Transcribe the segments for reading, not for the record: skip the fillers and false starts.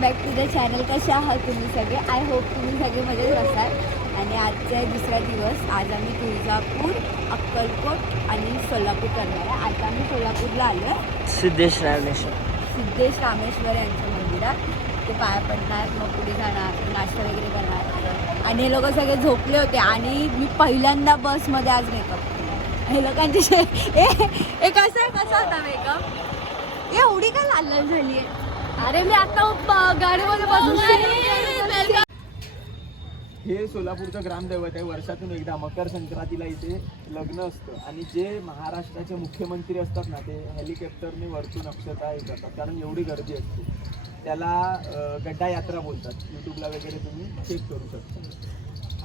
Welcome back to the channel. कसे आहात तुम्ही सगळे? आय होप तुम्ही सगळे मजेत असाल. आणि आजचा आहे दुसरा दिवस. आज आम्ही तुळजापूर, अक्कलकोट आणि सोलापूर करणार आहे. आता आम्ही सोलापूरला आलो आहे सिद्धेश रामेश्वर यांच्या मंदिरात. ते पाया पडणार, मग पुढे जाणार, नाश्ता वगैरे करणार. आणि हे लोक सगळे झोपले होते आणि मी पहिल्यांदा बसमध्ये आज मेकअप केला. हे लोकांची हे कसा होता मेकअप? एवढी का लाल लाल झाली आहे? अरे मी आता गाडीमध्ये बसून हे सोलापूरचं ग्रामदैवत आहे. वर्षातून एकदा मकर संक्रांतीला इथे लग्न असतं आणि जे महाराष्ट्राचे मुख्यमंत्री असतात ना, ते हेलिकॉप्टरने वरतून अक्षता हे करतात, कारण एवढी गर्दी असते. त्याला गड्डा यात्रा बोलतात. यूट्यूबला वगैरे तुम्ही चेक करू शकता.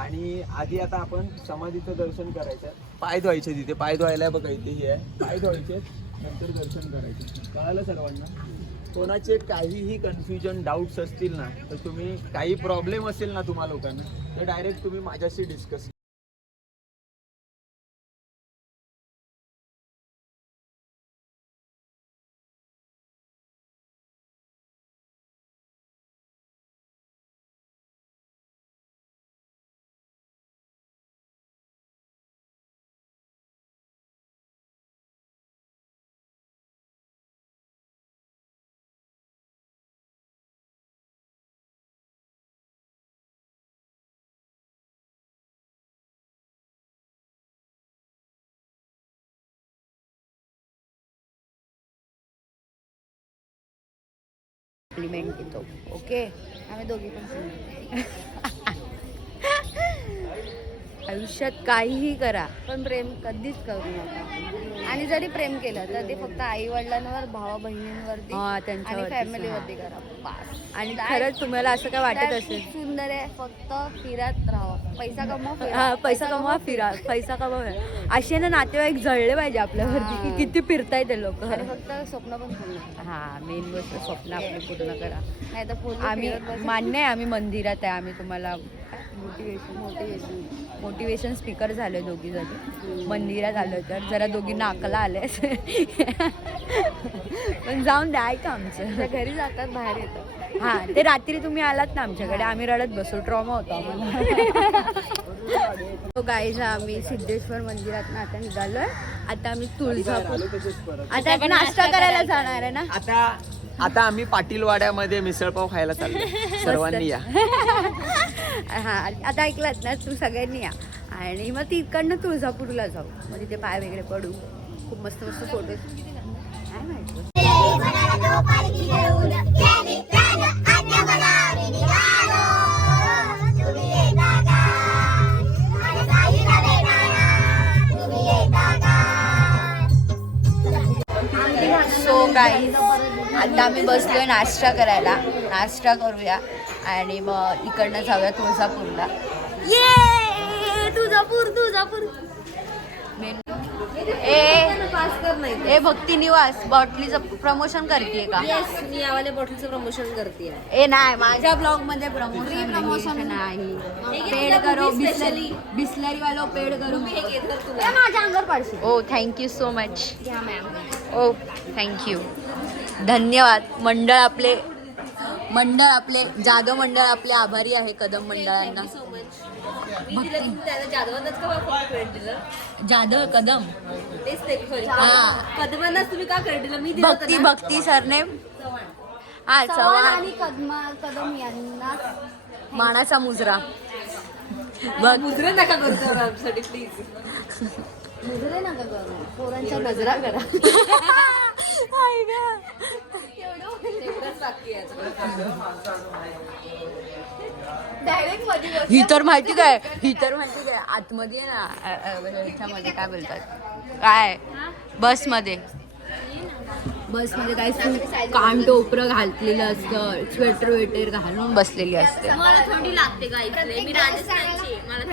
आणि आधी आता आपण समाधीचं दर्शन करायचं आहे. पाय धुवायचे तिथे, पाय धुवायला बघा इथे हे आहे, पाय धुवायचे नंतर दर्शन करायचं. कळालं सर्वांना? कोणाचे काहीही कन्फ्युजन डाऊट्स असतील ना, तर तुम्ही काही प्रॉब्लेम असेल ना तुम्हा लोकांना, तर डायरेक्ट तुम्ही माझ्याशी डिस्कस. कॉम्प्लिमेंट देतो. ओके, आम्ही दोघी पण आयुष्यात काहीही करा पण प्रेम कधीच करू नका. आणि जरी प्रेम केलं तर ते फक्त आई वडिलांवर, भावा बहिणींवरती आणि फॅमिलीवरती करा बस. आणि खरंच तुम्हाला असं काय वाटत असेल सुंदर आहे, फक्त फिरत राहा, पैसा कमवा, पैसा कमवा, फिरा, पैसा कमवा. असे ना नातेवाईक जळले पाहिजे आपल्यावरती की किती फिरताय ते लोक. फक्त स्वप्न पण पूर्ण. हा, मेन गोष्ट स्वप्न आपली पूर्ण करा. नाही तर आम्ही मान्य आहे, आम्ही मंदिरात आहे, आम्ही तुम्हाला मोटिवेशन स्पीकर झाले दोघी जण. मंदिरात आलो तर जरा दोघींना अकला आले पण जाऊन द्या, ऐका आमचं. घरी जातात, बाहेर येतात. हा, ते रात्री तुम्ही आलात ना आमच्याकडे, आम्ही रडत बसू, ट्रॉमा होतो आम्हाला. तो गाईज, आम्ही सिद्धेश्वर मंदिरात ना आता निघालोय. आता आम्ही तुळजापूर, आता नाश्ता करायला जाणार आहे ना. आता आम्ही पाटीलवाड्यामध्ये मिसळपाव खायला चाललो. सर्वांनी या. हा, आता ऐकलात ना, तू सगळ्यांनी या. आणि मग तिकडनं तुळजापूरला जाऊ, मग तिथे पाय वगैरे पडू. खूप मस्त मस्त फोटो. काय माहिती सो गाईज, आता आम्ही बसलोय नाश्ता करायला. नाश्ता करूया आणि मग इकडनं जाऊया तुळजापूरला. ये तुळजापूर. ए भक्ती निवास बॉटलीचं प्रमोशन करते का? मी यावाल्या बॉटलचं प्रमोशन करते. ए नाही, माझ्या ब्लॉग मध्ये प्रमोशन नाही. पेड करो, बिस्लरी वालो पेड करो. माझ्या अंगावर पाडशी. ओ थँक्यू सो मच. ओ थँक्यू, धन्यवाद. मंडळ आपले जाधव मंडळ आपले आभारी आहे कदम मंडळांना. जाधव कदम, कदमांनाच तुम्ही का क्रेडिट दिलं? मी भक्ती सरनेम. हा, चव्हाण आणि कदम यांना मानाचा मुजरा. मुजरे नका करू आमच्यासाठी प्लीज. मुजरे नका करू, पोरांच्या नजरा करा. ही तर माहिती काय आतमध्ये ना, ह्याच्यामध्ये काय बोलतात, काय बसमध्ये काय कान टोपरं घातलेलं असतं, स्वेटर वेटर घालून बसलेली असते. मला थंडी लागते का इकडे? मी राजस्थानची, मला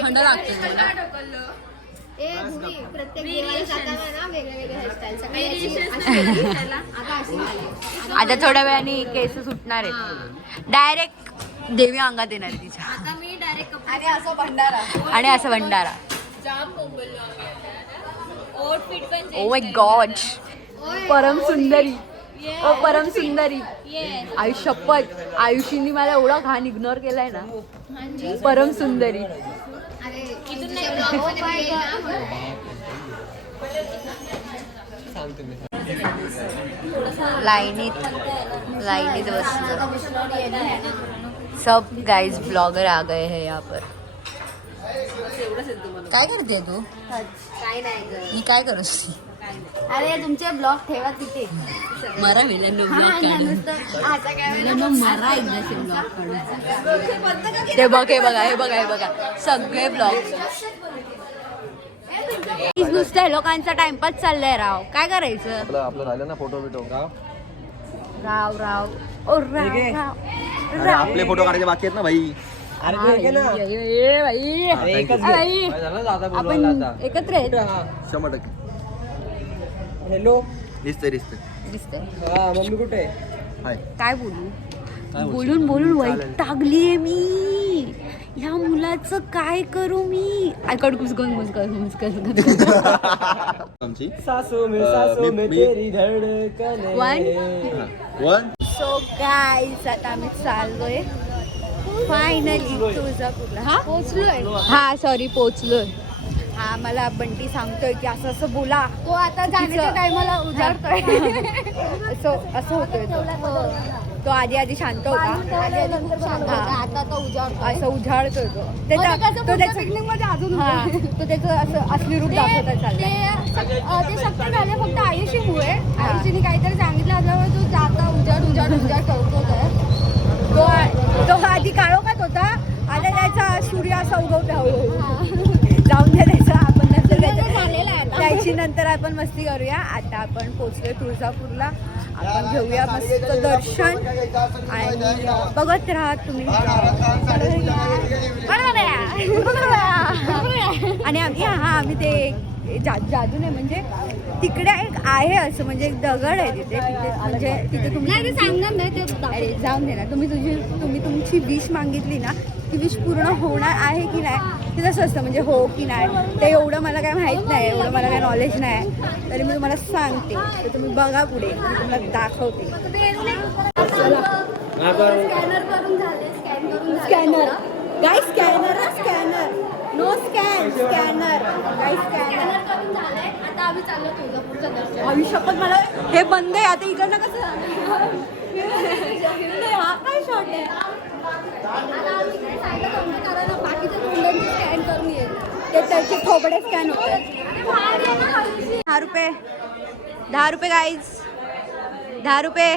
थंड लागते मला. आता थोड्या वेळाने केस सुटणार आहेत, डायरेक्ट देवी अंगात येणार तिच्या. आणि असं भंडारा. ओ माय गॉड, परम सुंदरी. ओ परम सुंदरी आयुष्यपत आयुषीनी मला एवढा घाण इग्नोर केलाय ना. परम सुंदरी लाइनीत बसलो. सब गाइस ब्लॉगर आ गए हैं यहाँ पर. काय करते तू? मी काय करू? अरे तुमचे ब्लॉग ठेवा तिथे. मरा मिळालं मरा एकदा ते बघ हे बघा सगळे ब्लॉग नुसतं लोकांचा टाइमपास चाललाय. राव काय करायचं? आपलं राहिलं ना फोटो बिटो आपले फोटो काढायचे बाकी आहेत ना भाई. आपण एकत्र आहेत. 100%. हॅलो दिसतंय मम्मी कुठे हाय. काय बोलून वैतागलीये मी. ह्या मुलाचं काय करू मी? आयकड आमची सासू में तेरी धडकन. वन. सो गाईज आता आम्ही चाललोय फायनली तुळजापूरला. पोचलोय. हा सॉरी पोचलोय. हा मला बंटी सांगतोय की असं असं बोला. तो आता जाण्याच्या टायमाला उजाडतोय. असं होतोय तो आधी शांत होता. आता तो उजाडतो. असं उजाडतोय तो. त्याचं पिकनिक मध्ये अजून तो त्याचं असं असली रूप दाखवता चाललंय. ते शक्य झाले फक्त आयुषीमुळे. आयुषीने काहीतरी सांगितलं असल्यामुळे तो जाता उजाड करतो. तो आधी काळोखात होता. आता त्याचा सूर्य असा उगवता जाऊन दे त्याचं. आपण नंतर त्याची नंतर आपण मस्ती करूया. आता आपण पोचलोय तुळजापूरला. आपण घेऊया मस्त दर्शन आणि बघत राहा तुम्ही. आणि आम्ही ते जादू नाही म्हणजे तिकडे एक आहे असं म्हणजे एक दगड आहे तिथे म्हणजे तिथे तुम्ही सांगणार नाही ते. अरे जाऊन दे ना. तुम्ही तुमची विश मागितली ना ती विश पूर्ण होणार आहे की नाही ते तसं असतं म्हणजे हो की नाही ते एवढं मला काय माहीत नाही. एवढं मला काय नॉलेज नाही तरी मी तुम्हाला सांगते. तर तुम्ही बघा पुढे मी तुम्हाला दाखवते. स्कॅनर गाईस स्कॅनर नो स्कॅनर गाईस स्कॅनर करून झालंय. आता आम्ही चाललो तुळजापूरचं दर्शन. आयुष्यपत मला हे बंद आहे आता. इकडनं कसं हा काय शॉट आहे. बाकीचं तोंडांची स्कॅन करून येईल ते त्याचे थोबडे स्कॅन होते. 10 रुपये गाईज. 10 रुपये.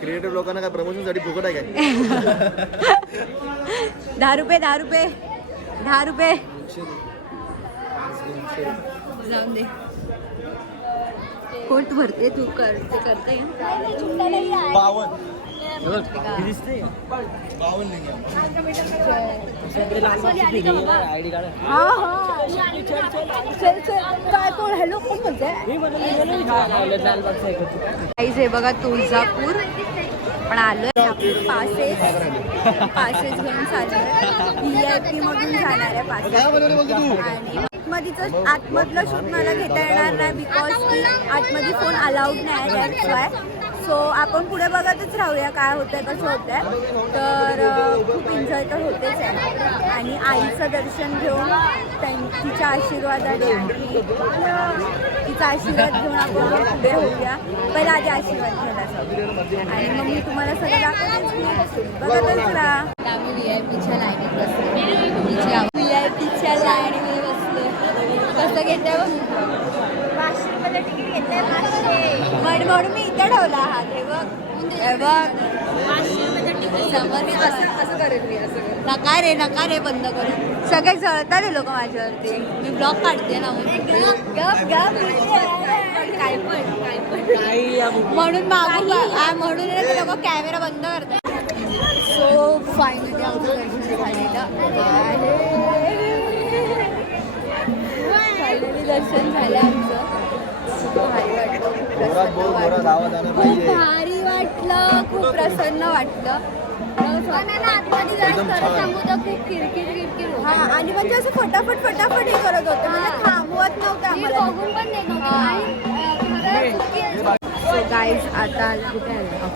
क्रिएटिव्ह लोकांना काय प्रमोशन साठी फुकट आहे काय? 10 रुपये जाऊन दे. कोट भरते तू ते करते. 52 काय कोण हॅलो कोण म्हणते. हे बघा तुळजापूर पण आलोय. आपण पासेस घेऊन चाललोय. VIP मधून जाणार आहे पासेस. आणि आतमधलं शूट मला घेता येणार नाही बिकॉज की आतमध्ये फोन अलाउड नाही. That's why. सो आपण पुढे बघतच राहूया काय होतंय कसं होतंय. तर खूप एन्जॉय तर होतेच आहे. आणि आईचं दर्शन घेऊन तिच्या आशीर्वादाने तिचा आशीर्वाद घेऊन आपण पुढे होऊया. पहिला आधी आशीर्वाद घ्यायला आणि मग मी तुम्हाला सगळं दाखवतेच. बघतच राहा. आम्ही VIPच्या लाईनीत बसलो. VIPच्या लाईनीमध्ये बसलो. कसं घेतलं बघ. 500 रुपयाला तिकीट घेतलंय. 500 म्हणून मी इथे ठेवला हात. हे बघ 500 रुपयाचं तिकीट समोर. मी असं करेल मी असं. नका रे बंद करून. सगळे जळतात हे लोक माझ्यावरती. मी ब्लॉग काढते ना काय पण म्हणून म्हणून ते लोक कॅमेरा बंद करतात. सो फायनली आमचं दर्शन झालेलं आहे. फायनली दर्शन झालं आमचं. खूप भारी वाटलं. खूप प्रसन्न वाटलं. खूप किरकिर हा आणि म्हणजे असं फटाफट हे करत होतं. म्हणजे थांबवत नव्हतं. आम्हाला बघून पण देत नव्हतं. सो गाईज आता कुठे आलो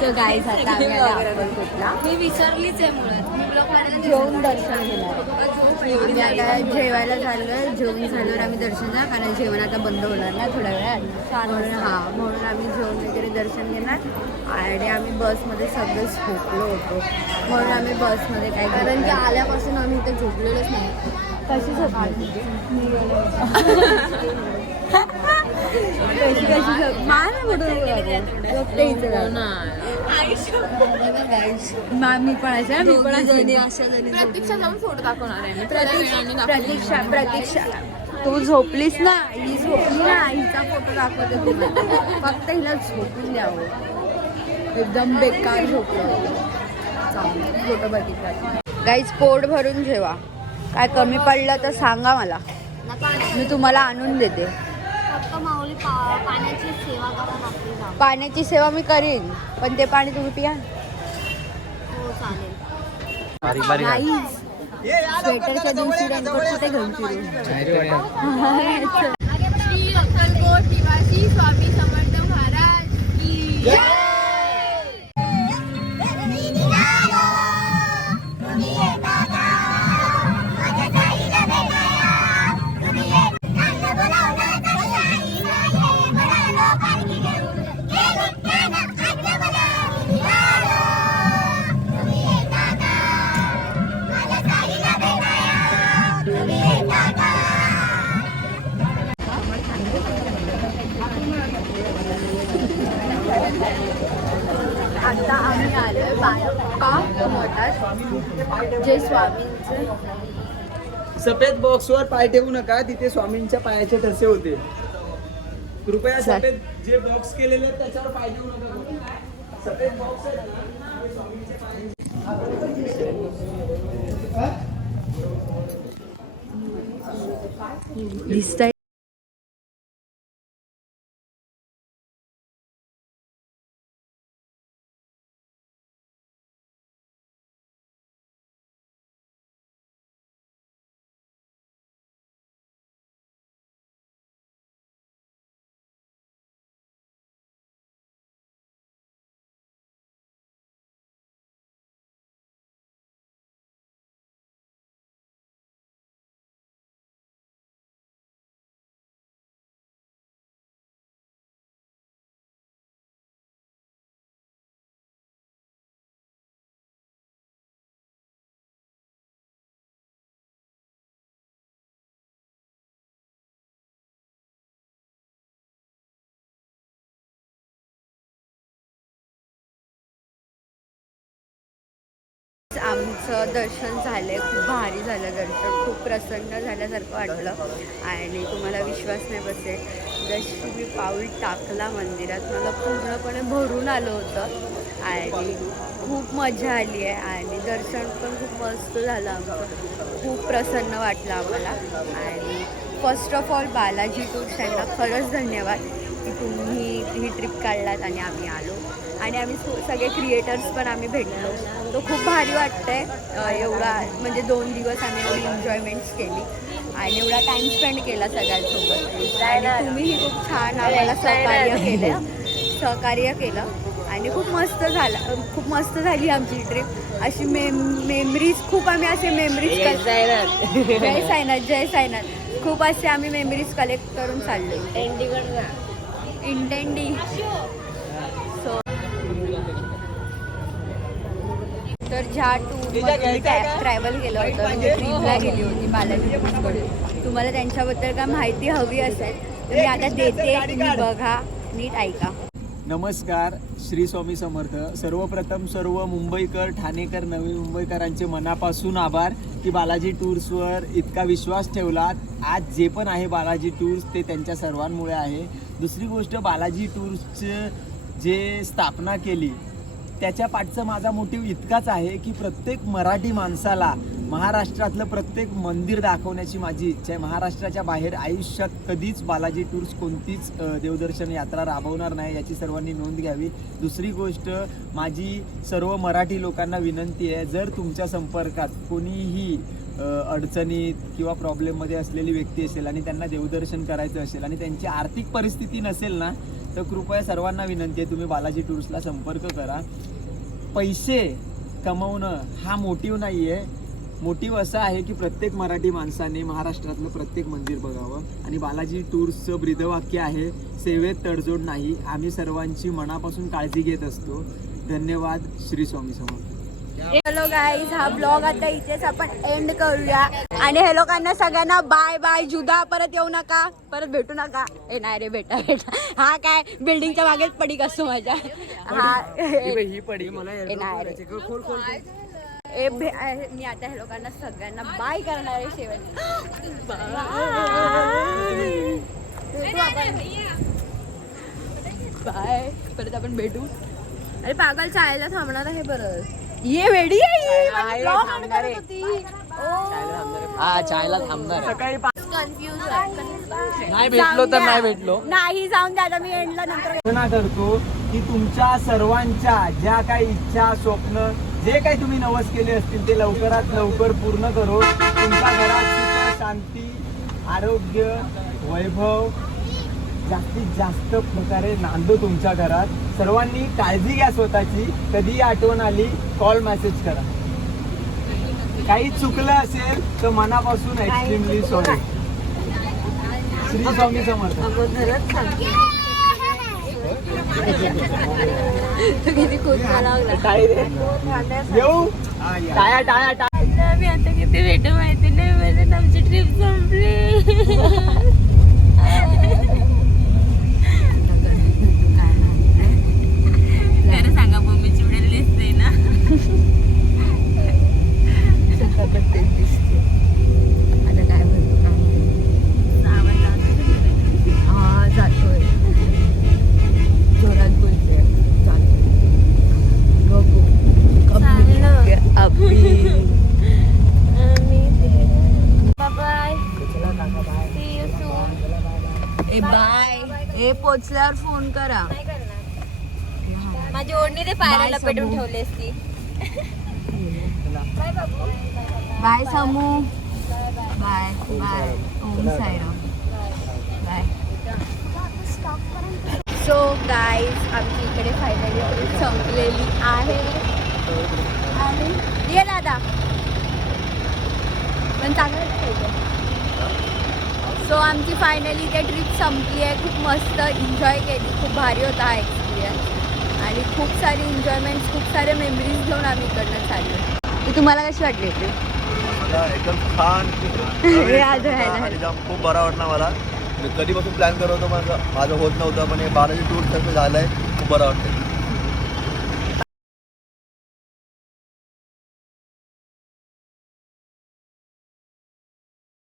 सो गाईज आता आम्ही आलो अक्कलकोटला. मी विसरलीच आहे मुळात. मी ब्लॉग काढायला जेवून दर्शन घेणार. आम्ही आता जेवायला चाललोय. जेवण झाल्यावर आम्ही दर्शन घेणार कारण जेवण आता बंद होणार ना थोड्या वेळात. म्हणून आम्ही जेवण वगैरे दर्शन घेणार आणि आम्ही बसमध्ये सगळे झोपलो होतो म्हणून आम्ही बसमध्ये काय कारण की आल्यापासून आम्ही इथे झोपलेलोच नाही. कशी झोपली कशी झोप मान मी पण अशा मी पण प्रतीक्षा जाऊन फोटो दाखवणार आहे. प्रतीक्षा तू झोपलीस ना ही झोपली ना हिचा फोटो दाखवते तुला. फक्त हिला झोपून द्यावं. एकदम बेकार झोपलं. फोटो बघितला. गाईज पोट भरून जेवा. काय कमी पडलं तर सांगा मला मी तुम्हाला आणून देते. फक्त माऊली पाण्याची सेवा करा. पाण्याची सेवा मी करीन पण ते पाणी तुम्ही पिया. हो चालेल. स्वेटरच्या दिवशी रेनकोट कुठे घेऊन फिरू. श्री अक्कलकोट निवासी स्वामी समर्थ महाराज की आता आम्ही आलोय बाप्पा मठात जे स्वामींचे. सफेद बॉक्सवर पाय ठेवू नका. तिथे स्वामींच्या पायाचे ठसे होते. कृपया सफेद जे बॉक्स केलेले आहेत त्याच्यावर पाय ठेवू नका. सफेद बॉक्स आहे ना ते स्वामींच्या पायाचे. दिसतंय आमचं दर्शन झालंय. खूप भारी झालं दर्शन. खूप प्रसन्न झाल्यासारखं वाटलं आणि तुम्हाला विश्वास नाही बसेल जशी मी पाऊल टाकला मंदिरात मला पूर्णपणे भरून आलं होतं आणि खूप मजा आली आहे आणि दर्शन पण खूप मस्त झालं आमचं. खूप प्रसन्न वाटलं आम्हाला आणि first of all Balaji tours यांना खरंच धन्यवाद की तुम्ही ही ट्रिप काढलात आणि आम्ही आलो आणि आम्ही सगळे क्रिएटर्स पण आम्ही भेटलो. तो खूप भारी वाटतंय. एवढा म्हणजे 2 दिवस आम्ही एवढी एन्जॉयमेंट्स केली आणि एवढा टाईम स्पेंड केला सगळ्यांसोबत आणि तुम्हीही खूप छान आम्हाला सहकार्य केलं आणि खूप मस्त झाली आमची ट्रिप. अशी मेमरीज खूप आम्ही असे मेमरीज जय साईनाथ खूप असे आम्ही मेमरीज कलेक्ट करून चाललो. इंटेंडी सो तर ज्या टूरमध्ये ट्रॅव्हल केलं होतं म्हणजे ट्रिपला गेली होती बालाजी टूर्सकडून तुम्हाला त्यांच्याबद्दल काय माहिती हवी असेल तर मी आता देते. तुम्ही बघा नीट ऐका. नमस्कार. श्री स्वामी समर्थ. सर्वप्रथम सर्व मुंबईकर ठाणेकर नवी मुंबईकरांचे मनापासून आभार की बालाजी टूर्सवर इतका विश्वास ठेवलात. आज जे पण आहे बालाजी टूर्स ते त्यांच्या सर्वांमुळे आहे. दुसरी गोष्ट बालाजी टूर्सचं जे स्थापना केली त्याच्या पाठचा माझा मोटिव्ह इतकाच आहे की प्रत्येक मराठी माणसाला महाराष्ट्रातलं प्रत्येक मंदिर दाखवण्याची माझी इच्छा आहे. महाराष्ट्राच्या बाहेर आयुष्यात कधीच बालाजी टूर्स कोणतीच देवदर्शन यात्रा राबवणार नाही, याची सर्वांनी नोंद घ्यावी. दुसरी गोष्ट, माझी सर्व मराठी लोकांना विनंती आहे, जर तुमच्या संपर्कात कोणीही अडचणीत किंवा प्रॉब्लेममध्ये असलेली व्यक्ती असेल आणि त्यांना देवदर्शन करायचं असेल आणि त्यांची आर्थिक परिस्थिती नसेल ना, तर कृपया सर्वांना विनंती आहे, तुम्ही बालाजी टूर्सला संपर्क करा. पैसे कमवणं हा मोटिव्ह नाही आहे. मोटिव्ह असा आहे की प्रत्येक मराठी माणसाने महाराष्ट्रातलं प्रत्येक मंदिर बघावं. आणि बालाजी टूर्सचं ब्रीदवाक्य आहे, सेवेत तडजोड नाही. आम्ही सर्वांची मनापासून काळजी घेत असतो. धन्यवाद. श्री स्वामी समर्थ. हॅलो गाईज, हा ब्लॉग आता इथेच आपण एंड करूया. आणि हे लोकांना सगळ्यांना बाय बाय, जुदा. परत येऊ नका, परत भेटू नका. ए नाही रे, भेटा. हा काय बिल्डिंगच्या मागेच पडीक असतो माझ्या. हा ही पडी मला ए नाही रे. खोल खोल. मी आता हे लोकांना सगळ्यांना बाय करणार आहे शेवट. भेटू आपण. बाय. परत आपण भेटू. अरे पागल, चायला थांबणार आहे परत. ये वेडी आहे. चायला थांबणार. सकाळी कन्फ्युज नाही भेटलो तर नाही भेटलो. नाही, जाऊन द्या. आता मी एंडला नंतर घोषणा करतो की तुमच्या सर्वांच्या ज्या काही इच्छा, स्वप्न, जे काही तुम्ही नवस केले असतील ते लवकरात लवकर पूर्ण करो. तुमच्या घरात सुख, शांती, आरोग्य, वैभव जास्तीत जास्त प्रकारे नांदो तुमच्या घरात. सर्वांनी काळजी घ्या स्वतःची. कधीही आठवण आली, कॉल मेसेज करा. काही चुकलं असेल तर मनापासून एक्स्ट्रीमली सॉरी. श्री स्वामी समर्थ. किती खूप लागला. येऊ टाळ्या टाळ्या टाळ्या. आम्ही आता किती भेटू माहिती नाही, म्हणजे आमची ट्रिप संपली. खरं सांगा, मम्मी चिवडेल दिसते ना. आता काय म्हणतो हा जातोय. जोरात बोलतोय. जातोय. बघू बाय. See you soon. ए बाय. ए पोचल्यावर फोन करा. माझी ओढणी ते पायाला लपेटून ठेवली असती. Bye Samu. Bye bye. Om Sairam. Bye. So guys, आमची इकडे फायनली ट्रिप संपलेली आहे. आणि ये दादा पण चांगलं. सो आमची फायनली इथे ट्रिप संपली आहे. खूप मस्त एन्जॉय केली. खूप भारी होता हा एक्सपिरियन्स. आणि खूप सारी एन्जॉयमेंट्स, खूप सारे मेमरीज घेऊन आम्ही इकडनं चाललो. ती तुम्हाला कशी वाटली ट्रिप? एकदम छान. खूप बरा वाटला मला. मी कधीपासून प्लॅन करत होतो, माझं होत नव्हतं, पण हे बालाजी टूर तसं झालंय. खूप बरं वाटतं.